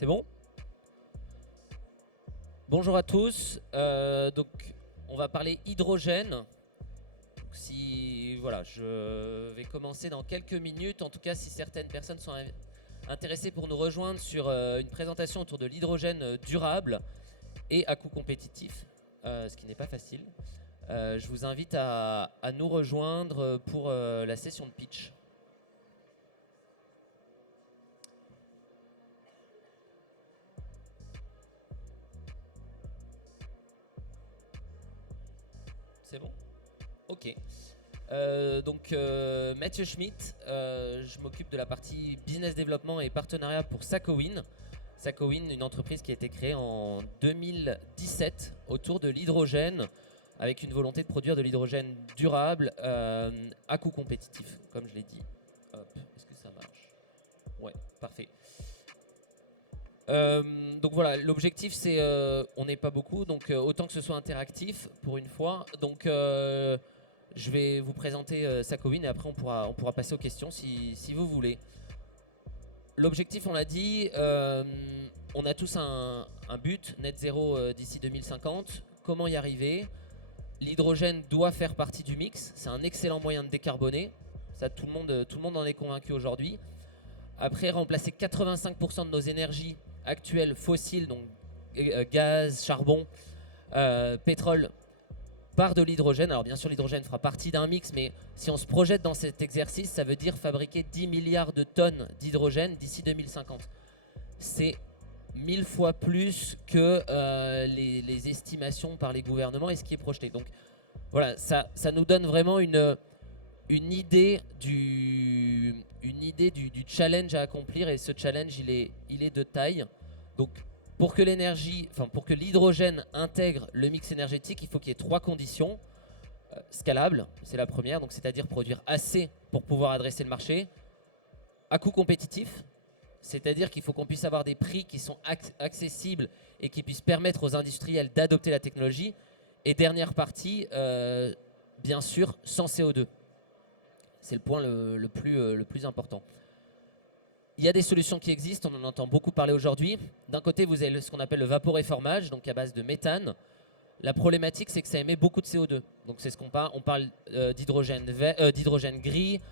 C'est bon? Bonjour à tous. Donc, on va parler hydrogène. Donc, voilà, je vais commencer dans quelques minutes. En tout cas, si certaines personnes sont intéressées pour nous rejoindre sur une présentation autour de l'hydrogène durable et à coût compétitif, ce qui n'est pas facile, je vous invite à nous rejoindre pour la session de pitch. C'est bon? Ok. Mathieu Schmitt, je m'occupe de la partie business développement et partenariat pour Sakowin. Sakowin, une entreprise qui a été créée en 2017 autour de l'hydrogène, avec une volonté de produire de l'hydrogène durable à coût compétitif, comme je l'ai dit. Hop, est-ce que ça marche? Ouais, parfait. Donc voilà, l'objectif c'est, on n'est pas beaucoup, donc autant que ce soit interactif pour une fois. Donc je vais vous présenter Sakowin et après on pourra passer aux questions si vous voulez. L'objectif, on l'a dit, on a tous un but, net zéro d'ici 2050. Comment y arriver? L'hydrogène doit faire partie du mix, c'est un excellent moyen de décarboner. Ça, tout le monde en est convaincu aujourd'hui. Après, remplacer 85% de nos énergies actuelles fossiles, donc gaz, charbon, pétrole, par de l'hydrogène. Alors bien sûr, l'hydrogène fera partie d'un mix, mais si on se projette dans cet exercice, ça veut dire fabriquer 10 milliards de tonnes d'hydrogène d'ici 2050. C'est 1000 fois plus que les estimations par les gouvernements et ce qui est projeté. Donc voilà, ça nous donne vraiment une idée du challenge à accomplir, et ce challenge il est de taille. Donc pour que l'hydrogène intègre le mix énergétique, il faut qu'il y ait 3 conditions. Scalable, c'est la première, donc c'est-à-dire produire assez pour pouvoir adresser le marché. À coût compétitif, c'est-à-dire qu'il faut qu'on puisse avoir des prix qui sont accessibles et qui puissent permettre aux industriels d'adopter la technologie. Et dernière partie, bien sûr, sans CO2. C'est le point le plus important. Il y a des solutions qui existent, on en entend beaucoup parler aujourd'hui. D'un côté, vous avez ce qu'on appelle le vaporéformage, donc à base de méthane. La problématique, c'est que ça émet beaucoup de CO2. Donc c'est ce qu'on parle. On parle d'hydrogène gris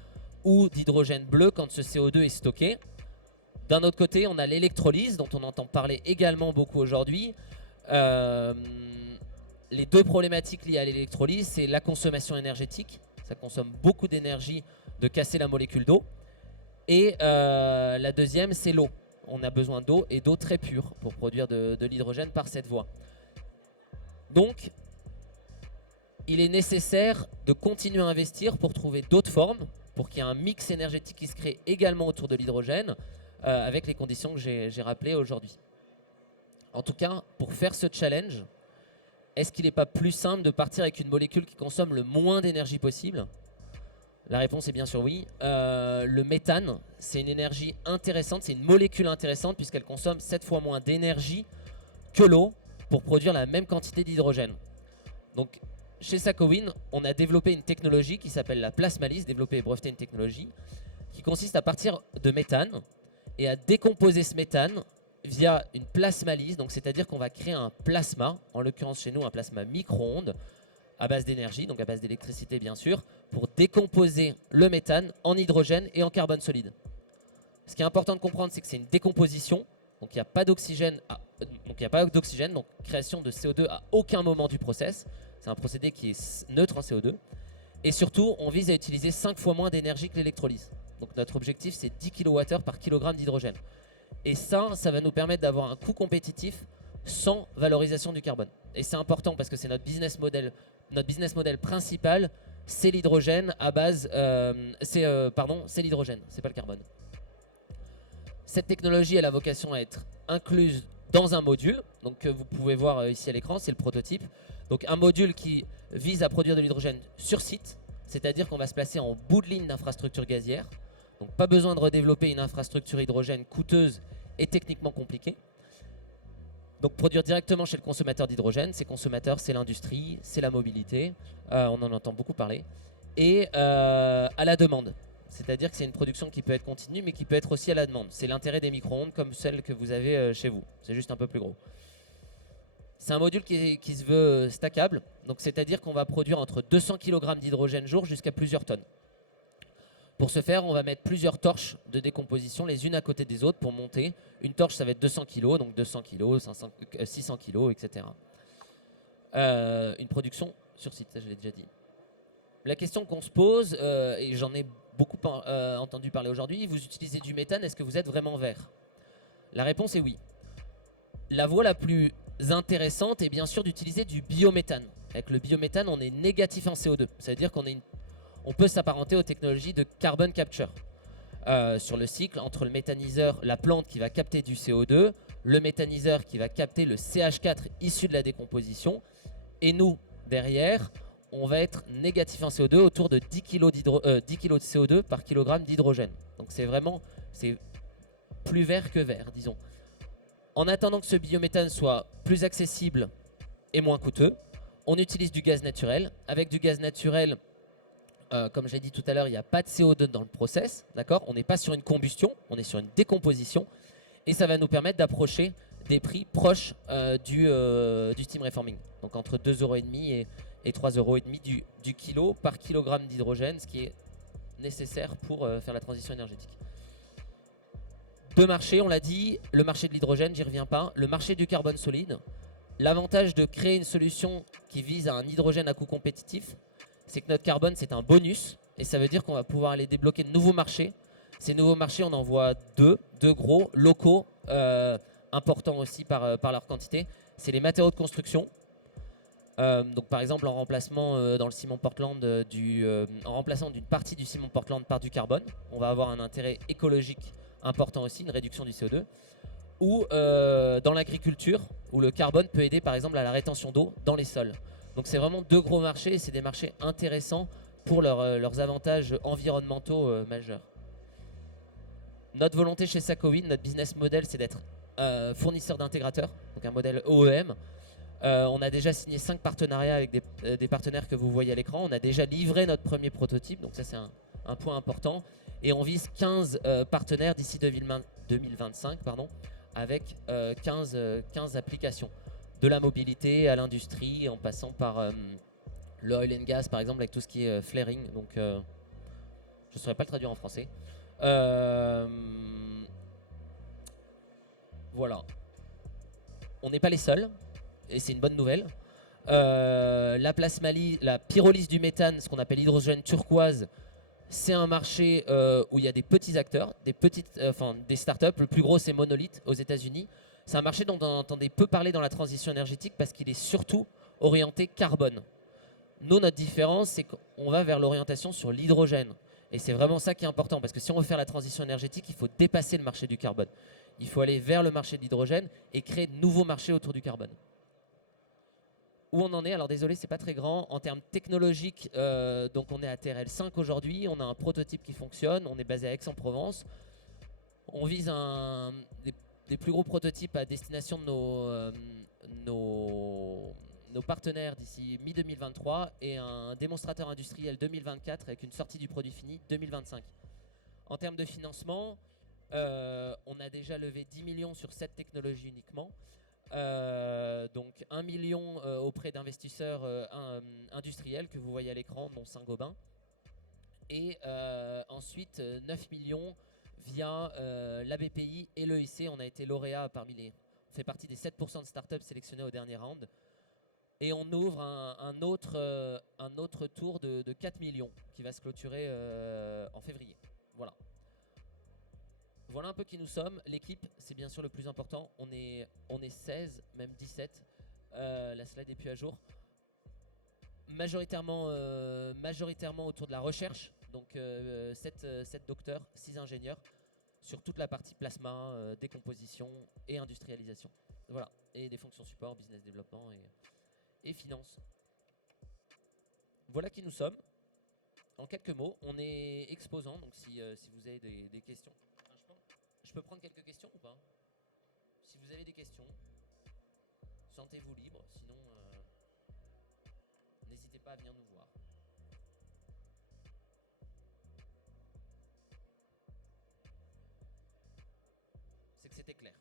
ou d'hydrogène bleu quand ce CO2 est stocké. D'un autre côté, on a l'électrolyse, dont on entend parler également beaucoup aujourd'hui. Les deux problématiques liées à l'électrolyse, c'est la consommation énergétique. Ça consomme beaucoup d'énergie de casser la molécule d'eau. Et la deuxième, c'est l'eau. On a besoin d'eau, et d'eau très pure, pour produire de l'hydrogène par cette voie. Donc, il est nécessaire de continuer à investir pour trouver d'autres formes, pour qu'il y ait un mix énergétique qui se crée également autour de l'hydrogène, avec les conditions que j'ai rappelées aujourd'hui. En tout cas, pour faire ce challenge, est-ce qu'il n'est pas plus simple de partir avec une molécule qui consomme le moins d'énergie possible? La réponse est bien sûr oui. Le méthane, c'est une énergie intéressante, c'est une molécule intéressante puisqu'elle consomme 7 fois moins d'énergie que l'eau pour produire la même quantité d'hydrogène. Donc chez Sakowin, on a développé une technologie qui s'appelle la plasmalyse, développé et breveté une technologie qui consiste à partir de méthane et à décomposer ce méthane via une plasmalyse, donc c'est-à-dire qu'on va créer un plasma, en l'occurrence chez nous un plasma micro-ondes, à base d'énergie, donc à base d'électricité bien sûr, pour décomposer le méthane en hydrogène et en carbone solide. Ce qui est important de comprendre, c'est que c'est une décomposition, donc il n'y a pas d'oxygène, donc création de CO2 à aucun moment du process. C'est un procédé qui est neutre en CO2. Et surtout, on vise à utiliser 5 fois moins d'énergie que l'électrolyse. Donc notre objectif, c'est 10 kWh par kilogramme d'hydrogène. Et ça va nous permettre d'avoir un coût compétitif sans valorisation du carbone. Et c'est important parce que c'est notre business model principal, c'est l'hydrogène à base, c'est l'hydrogène, c'est pas le carbone. Cette technologie, elle a vocation à être incluse dans un module, donc vous pouvez voir ici à l'écran, c'est le prototype. Donc un module qui vise à produire de l'hydrogène sur site, c'est-à-dire qu'on va se placer en bout de ligne d'infrastructure gazière. Donc pas besoin de redévelopper une infrastructure hydrogène coûteuse et techniquement compliquée. Donc produire directement chez le consommateur d'hydrogène. Ces consommateurs, c'est l'industrie, c'est la mobilité, on en entend beaucoup parler. Et à la demande, C'est-à-dire que c'est une production qui peut être continue, mais qui peut être aussi à la demande. C'est l'intérêt des micro-ondes comme celle que vous avez chez vous. C'est juste un peu plus gros. C'est un module qui se veut stackable, donc c'est-à-dire qu'on va produire entre 200 kg d'hydrogène jour jusqu'à plusieurs tonnes. Pour ce faire, on va mettre plusieurs torches de décomposition les unes à côté des autres pour monter. Une torche, ça va être 200 kg, donc 200 kg, 600 kg, etc. Une production sur site, ça je l'ai déjà dit. La question qu'on se pose, et j'en ai beaucoup entendu parler aujourd'hui, vous utilisez du méthane, est-ce que vous êtes vraiment vert? La réponse est oui. La voie la plus intéressante est bien sûr d'utiliser du biométhane. Avec le biométhane, on est négatif en CO2. Ça veut dire qu'on peut s'apparenter aux technologies de carbon capture. Sur le cycle, entre le méthaniseur, la plante qui va capter du CO2, le méthaniseur qui va capter le CH4 issu de la décomposition, et nous, derrière, on va être négatif en CO2 autour de 10 kg de CO2 par kilogramme d'hydrogène. Donc c'est plus vert que vert, disons. En attendant que ce biométhane soit plus accessible et moins coûteux, on utilise du gaz naturel. Avec du gaz naturel, comme j'ai dit tout à l'heure, il n'y a pas de CO2 dans le process, d'accord? On n'est pas sur une combustion, on est sur une décomposition. Et ça va nous permettre d'approcher des prix proches du steam reforming. Donc entre 2,5 € et 3,5 € du kilo par kilogramme d'hydrogène, ce qui est nécessaire pour faire la transition énergétique. Deux marchés, on l'a dit, le marché de l'hydrogène, j'y reviens pas, le marché du carbone solide. L'avantage de créer une solution qui vise à un hydrogène à coût compétitif, c'est que notre carbone, c'est un bonus, et ça veut dire qu'on va pouvoir aller débloquer de nouveaux marchés. Ces nouveaux marchés, on en voit deux gros, locaux, importants aussi par leur quantité. C'est les matériaux de construction. Donc par exemple, en remplacement dans le ciment Portland, en remplaçant d'une partie du ciment Portland par du carbone, on va avoir un intérêt écologique important aussi, une réduction du CO2. Ou dans l'agriculture, où le carbone peut aider par exemple à la rétention d'eau dans les sols. Donc c'est vraiment deux gros marchés, et c'est des marchés intéressants pour leurs avantages environnementaux majeurs. Notre volonté chez Sacowin, notre business model, c'est d'être fournisseur d'intégrateurs, donc un modèle OEM. On a déjà signé 5 partenariats avec des partenaires que vous voyez à l'écran. On a déjà livré notre premier prototype, donc ça c'est un point important. Et on vise 15 partenaires d'ici 2025, avec 15 applications. De la mobilité à l'industrie, en passant par le oil and gas, par exemple, avec tout ce qui est flaring. Donc, je ne saurais pas le traduire en français. Voilà. On n'est pas les seuls, et c'est une bonne nouvelle. La pyrolyse du méthane, ce qu'on appelle l'hydrogène turquoise, c'est un marché où il y a des petits acteurs, des startups. Le plus gros, c'est Monolith aux États-Unis. C'est un marché dont on entendait peu parler dans la transition énergétique parce qu'il est surtout orienté carbone. Nous, notre différence, c'est qu'on va vers l'orientation sur l'hydrogène. Et c'est vraiment ça qui est important, parce que si on veut faire la transition énergétique, il faut dépasser le marché du carbone. Il faut aller vers le marché de l'hydrogène et créer de nouveaux marchés autour du carbone. Où on en est, alors désolé, c'est pas très grand. En termes technologiques, donc on est à TRL5 aujourd'hui, on a un prototype qui fonctionne, on est basé à Aix-en-Provence. On vise des plus gros prototypes à destination de nos partenaires d'ici mi-2023 et un démonstrateur industriel 2024 avec une sortie du produit fini 2025. En termes de financement, on a déjà levé 10 millions sur cette technologie uniquement. Donc 1 million auprès d'investisseurs industriels que vous voyez à l'écran, dont Saint-Gobain. Et ensuite 9 millions via la BPI et l'EIC. On a été lauréat on fait partie des 7% de startups sélectionnés au dernier round. Et on ouvre un autre tour de 4 millions qui va se clôturer en février. Voilà. Voilà un peu qui nous sommes. L'équipe, c'est bien sûr le plus important. On est 16, même 17. La slide n'est plus à jour. Majoritairement autour de la recherche. Donc 7 docteurs, 6 ingénieurs sur toute la partie plasma, décomposition et industrialisation. Voilà. Et des fonctions support, business développement et finance. Voilà qui nous sommes. En quelques mots, on est exposant. Donc si vous avez des questions. Je peux prendre quelques questions ou pas? Si vous avez des questions, sentez-vous libre, sinon n'hésitez pas à venir nous voir. c'était clair.